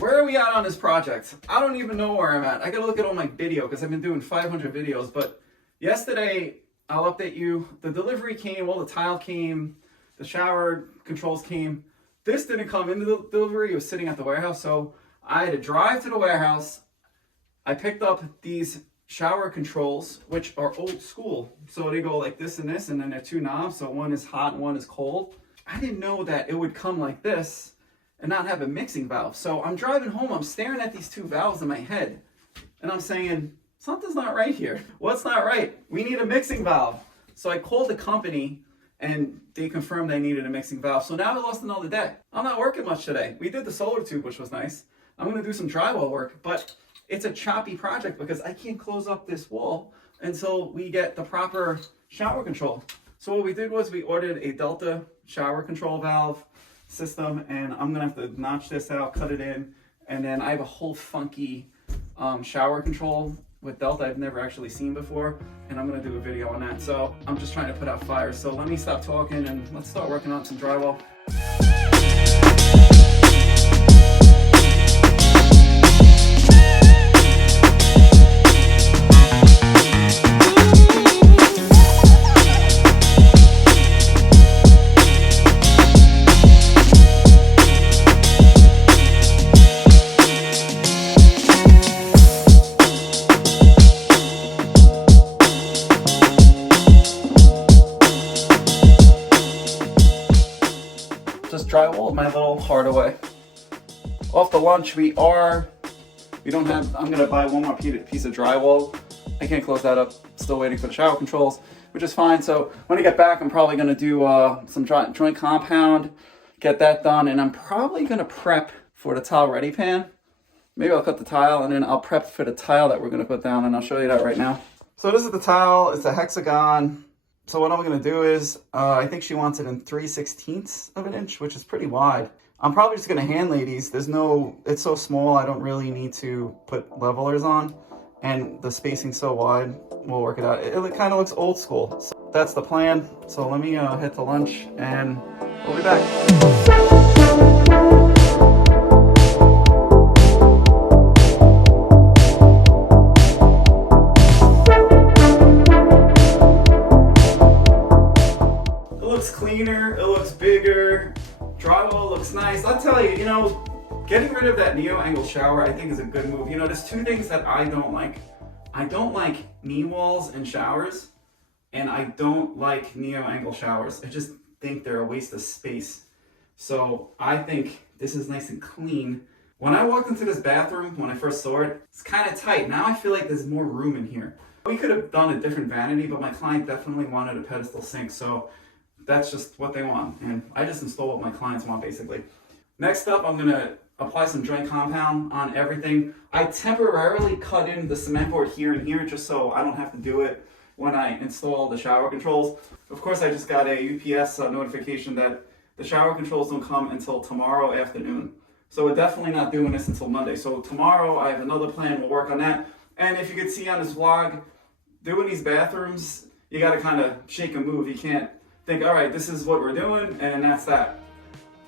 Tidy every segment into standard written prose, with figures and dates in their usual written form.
Where are we at on this project? I don't even know where I'm at. I gotta look at all my video because I've been doing 500 videos, but yesterday, I'll update you, the delivery came, all the tile came, the shower controls came. This didn't come into the delivery, it was sitting at the warehouse, so I had to drive to the warehouse. I picked up these shower controls, which are old school. So they go like this, and then they're two knobs, so one is hot and one is cold. I didn't know that it would come like this and not have a mixing valve. So I'm driving home, I'm staring at these two valves in my head, and I'm saying, something's not right here. What's not right? We need a mixing valve. So I called the company and they confirmed I needed a mixing valve. So now I lost another day. I'm not working much today. We did the solar tube, which was nice. I'm gonna do some drywall work, but it's a choppy project because I can't close up this wall until we get the proper shower control. So what we did was we ordered a Delta shower control valve system, and I'm gonna have to notch this out, cut it in, and then I have a whole funky shower control with Delta I've never actually seen before, and I'm gonna do a video on that. So I'm just trying to put out fires. So let me stop talking and let's start working on some drywall. Just drywall my little heart away. Off the lunch, I'm gonna buy one more piece of drywall. I can't close that up, still waiting for the shower controls, which is fine. So when I get back, I'm probably gonna do some joint compound, get that done, and I'm probably gonna prep for the tile ready pan. Maybe I'll cut the tile and then I'll prep for the tile that we're gonna put down, and I'll show you that right now. So this is the tile, it's a hexagon. So what I'm gonna do is, I think she wants it in 3/16 of an inch, which is pretty wide. I'm probably just gonna hand lay these. It's so small, I don't really need to put levelers on. And the spacing's so wide, we'll work it out. It kind of looks old school. So that's the plan. So let me head to lunch and we'll be back. Cleaner, it looks bigger, drywall looks nice. I'll tell you, getting rid of that neo-angle shower I think is a good move. There's two things that I don't like. I don't like knee walls in showers, and I don't like neo-angle showers. I just think they're a waste of space. So I think this is nice and clean. When I walked into this bathroom, when I first saw it, it's kind of tight. Now I feel like there's more room in here. We could have done a different vanity, but my client definitely wanted a pedestal sink, so that's just what they want, and I just install what my clients want, basically. Next up, I'm gonna apply some joint compound on everything. I temporarily cut in the cement board here and here just so I don't have to do it when I install the shower controls. Of course, I just got a UPS notification that the shower controls don't come until tomorrow afternoon. So we're definitely not doing this until Monday. So tomorrow, I have another plan, we'll work on that. And if you could see on this vlog, doing these bathrooms, you gotta kind of shake and move. You can't think, all right, this is what we're doing, and that's that.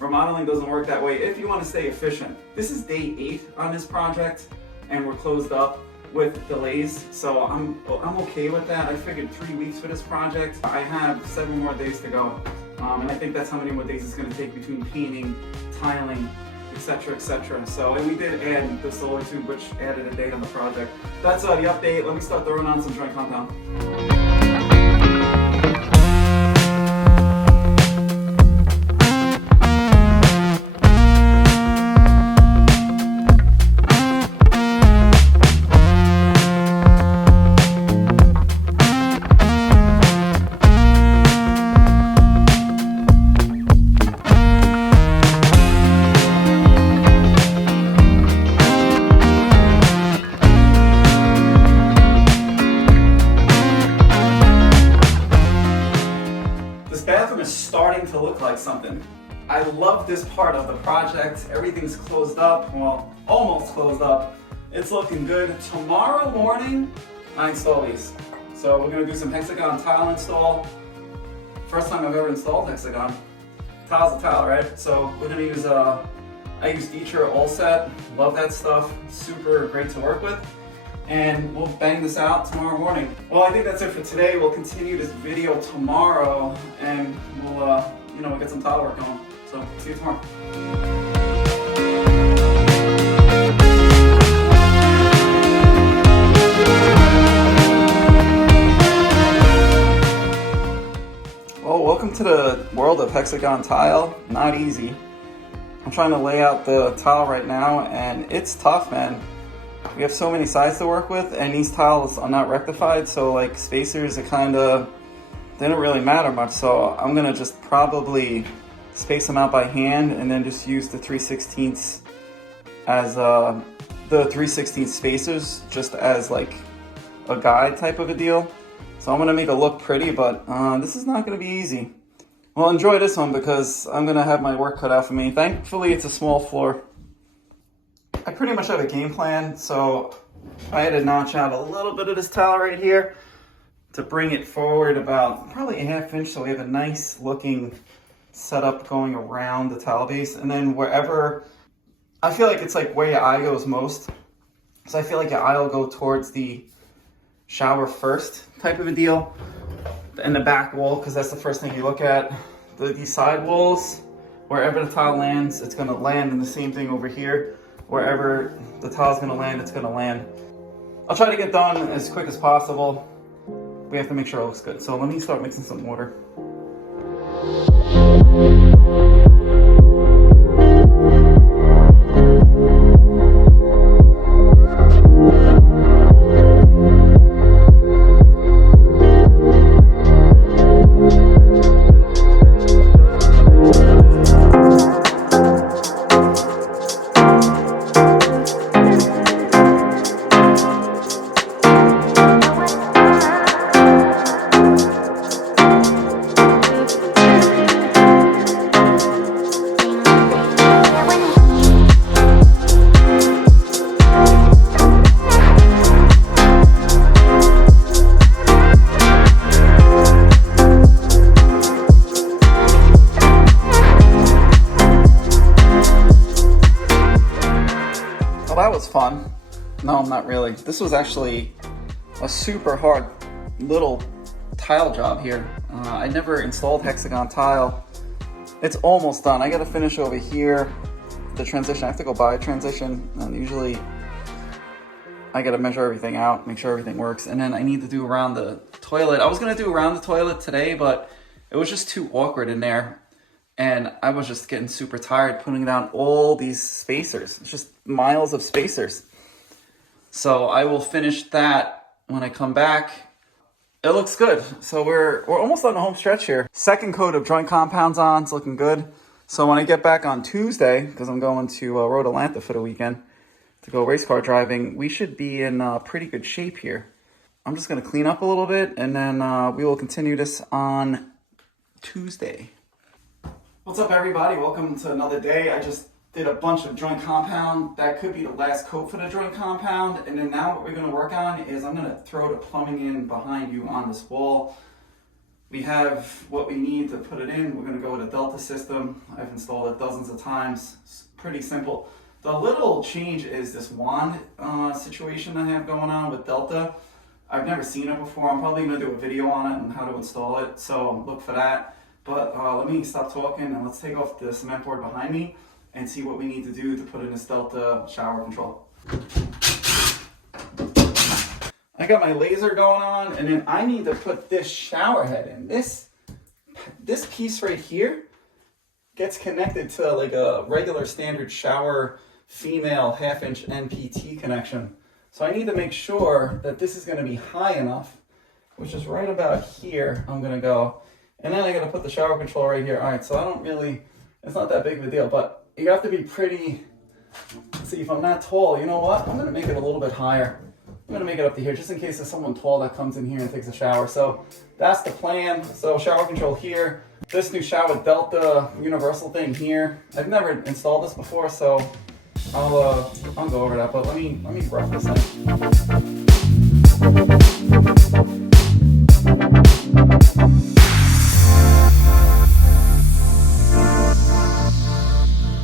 Remodeling doesn't work that way if you want to stay efficient. This is day 8 on this project, and we're closed up with delays, so I'm okay with that. I figured 3 weeks for this project. I have 7 more days to go, and I think that's how many more days it's going to take between painting, tiling, etc., etc. So, and we did add the solar tube, which added a day on the project. That's the update. Let me start throwing on some joint compound. Starting to look like something. I love this part of the project. Everything's closed up, well, almost closed up. It's looking good. Tomorrow morning, I install these. So we're gonna do some hexagon tile install. First time I've ever installed hexagon. Tile's a tile, right? So we're gonna use I use Dietra All Set. Love that stuff. Super great to work with. And we'll bang this out tomorrow morning. Well, I think that's it for today. We'll continue this video tomorrow, and we'll get some tile work on. So see you tomorrow. Well, welcome to the world of hexagon tile. Not easy. I'm trying to lay out the tile right now, and it's tough, man. We have so many sides to work with, and these tiles are not rectified, so like spacers are they don't really matter much. So I'm gonna just probably space them out by hand, and then just use the 3/16 as the 3/16 spacers, just as like a guide type of a deal. So I'm gonna make it look pretty, but this is not gonna be easy. Well, enjoy this one because I'm gonna have my work cut out for me. Thankfully, it's a small floor. I pretty much have a game plan, so I had to notch out a little bit of this tile right here to bring it forward about probably a ½ inch, so we have a nice looking setup going around the tile base. And then wherever, I feel like it's like where your eye goes most. So I feel like your eye will go towards the shower first type of a deal, and the back wall, because that's the first thing you look at. These side walls, wherever the tile lands, it's gonna land, and the same thing over here. Wherever the tile's gonna land, it's gonna land. I'll try to get done as quick as possible. We have to make sure it looks good. So let me start mixing some water. That was fun. No, not really. This was actually a super hard little tile job here. I never installed hexagon tile. It's almost done. I gotta finish over here. The transition, I have to go by transition. And usually I gotta measure everything out, make sure everything works. And then I need to do around the toilet. I was gonna do around the toilet today, but it was just too awkward in there. And I was just getting super tired putting down all these spacers. It's just miles of spacers. So I will finish that when I come back. It looks good. So we're almost on the home stretch here. Second coat of joint compounds on, it's looking good. So when I get back on Tuesday, because I'm going to Remodel for the weekend to go race car driving, we should be in pretty good shape here. I'm just gonna clean up a little bit, and then we will continue this on Tuesday. What's up, everybody? Welcome to another day. I just did a bunch of joint compound. That could be the last coat for the joint compound. And then now what we're gonna work on is I'm gonna throw the plumbing in behind you on this wall. We have what we need to put it in. We're gonna go with a Delta system. I've installed it dozens of times. It's pretty simple. The little change is this wand situation I have going on with Delta. I've never seen it before. I'm probably gonna do a video on it and how to install it, so look for that. But let me stop talking and let's take off the cement board behind me and see what we need to do to put in this Delta shower control. I got my laser going on, and then I need to put this shower head in. This piece right here gets connected to like a regular standard shower female 1/2 inch NPT connection. So I need to make sure that this is gonna be high enough, which is right about here. I'm gonna go. And then I gotta put the shower control right here. All right, so it's not that big of a deal, but you have to be pretty, see, if I'm not tall, you know what? I'm gonna make it a little bit higher. I'm gonna make it up to here, just in case there's someone tall that comes in here and takes a shower. So that's the plan. So shower control here. This new shower Delta universal thing here. I've never installed this before, so I'll go over that, but let me rough this in.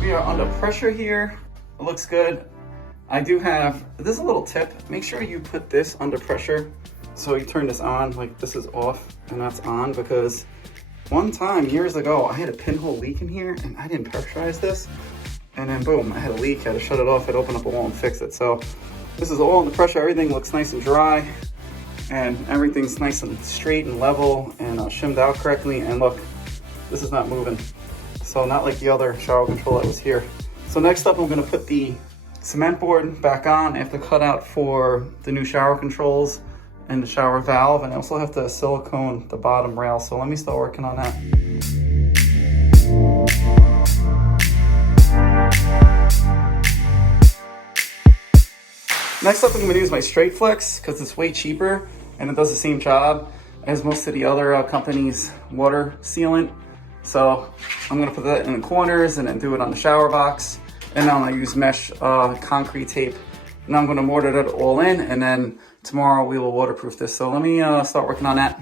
We are under pressure here, it looks good. I do have, this is a little tip, make sure you put this under pressure. So you turn this on, like this is off and that's on, because one time years ago, I had a pinhole leak in here and I didn't pressurize this. And then boom, I had a leak, I had to shut it off, I had to open up a wall and fix it. So this is all under pressure, everything looks nice and dry and everything's nice and straight and level and shimmed out correctly. And look, this is not moving. So not like the other shower control that was here. So next up, I'm gonna put the cement board back on. I have to cut out for the new shower controls and the shower valve, and I also have to silicone the bottom rail. So let me start working on that. Next up, I'm gonna use my Straight Flex because it's way cheaper and it does the same job as most of the other companies' water sealant. So I'm gonna put that in the corners and then do it on the shower box. And now I use mesh concrete tape. Now I'm gonna mortar that all in, and then tomorrow we will waterproof this. So let me start working on that.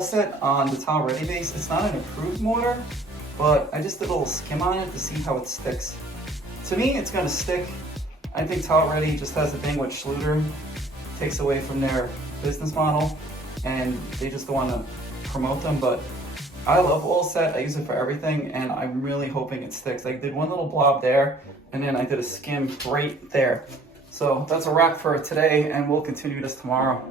Set on the Tile Ready base. It's not an improved mortar, but I just did a little skim on it to see how it sticks. To me, it's gonna stick. I think Tile Ready just has a thing with Schluter, takes away from their business model, and they just don't want to promote them. But I love All Set. I use it for everything, and I'm really hoping it sticks. I did one little blob there, and then I did a skim right there. So that's a wrap for today, and we'll continue this tomorrow.